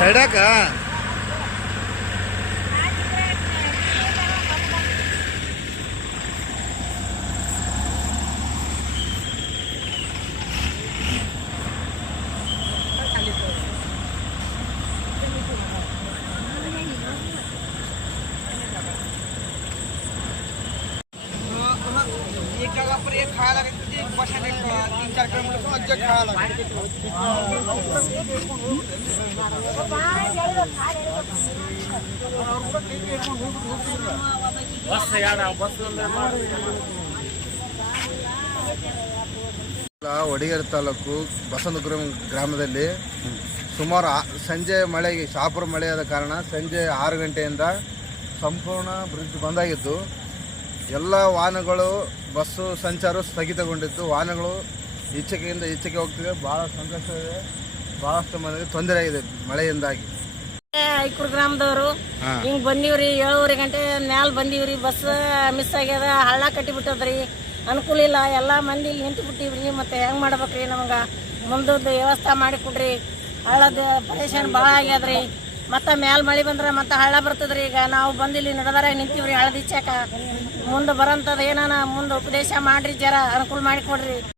ಸೈಡಾಕ एक जगह पर एक खाया लगती थी बसाने 3-4 किलोमीटर को अज्जा खाया लगती बस यार बस ಒಡಿಗೆರೆ ತಾಲೂಕು ಬಸವನಗುರು ಗ್ರಾಮದಲ್ಲಿ ಸುಮಾರು ಸಂಜೆ ಮಳೆಗೆ ಶಾಪುರ ಮಳೆಯಾದ ಕಾರಣ ಸಂಜೆ 6 ಗಂಟೆಯಿಂದ ಸಂಪೂರ್ಣ ಬ್ರಿಡ್ಜ್ ಬಂದಾಗಿದ್ದು ಎಲ್ಲ ವಾಹನಗಳು ಬಸ್ಸು ಸಂಚಾರ ಸ್ಥಗಿತಗೊಂಡಿದ್ದು ವಾಹನಗಳು ಈಚೆಗೆಯಿಂದ ಈಚೆಗೆ ಹೋಗ್ತಿವೆ. ಭಾಳ ಸಂಕಷ್ಟವಿದೆ, ಭಾಳಷ್ಟು ಮಂದಿಗೆ ತೊಂದರೆ ಆಗಿದೆ ಮಳೆಯಿಂದಾಗಿ. ಐಕೂರು ಗ್ರಾಮದವರು ಹಿಂಗೆ ಬಂದೀವ್ರಿ 7:30 ಗಂಟೆ ಮ್ಯಾಲೆ ಬಂದೀವ್ರಿ. ಬಸ್ ಮಿಸ್ ಆಗ್ಯದ, ಹಳ್ಳ ಕಟ್ಟಿಬಿಟ್ಟದ್ರಿ, ಅನುಕೂಲ ಇಲ್ಲ. ಎಲ್ಲ ಮಂದಿ ಇಲ್ಲಿ ನಿಂತು ಬಿಟ್ಟಿವ್ರಿ. ಮತ್ತೆ ಹೆಂಗೆ ಮಾಡ್ಬೇಕ್ರಿ? ನಮ್ಗೆ ಮುಂದದ್ದು ವ್ಯವಸ್ಥೆ ಮಾಡಿಕೊಡ್ರಿ. ಹಳ್ಳದ ಪರೇಶಾನ್ ಭಾಳ ಆಗ್ಯದ್ರಿ. ಮತ್ತೆ ಮ್ಯಾಲೆ ಮಳೆ ಬಂದ್ರೆ ಮತ್ತೆ ಹಳ್ಳ ಬರ್ತದ್ರಿ. ಈಗ ನಾವು ಬಂದಿಲ್ಲಿ ನಡೆದಾರ ನಿಂತೀವ್ರಿ ಹಳ್ಳದ ಇಚ್ಚಾಕ. ಮುಂದೆ ಬರೋಂಥದ್ದು ಏನಾನ ಮುಂದೆ ಉಪದೇಶ ಮಾಡ್ರಿ, ಜರ ಅನುಕೂಲ ಮಾಡಿಕೊಡ್ರಿ.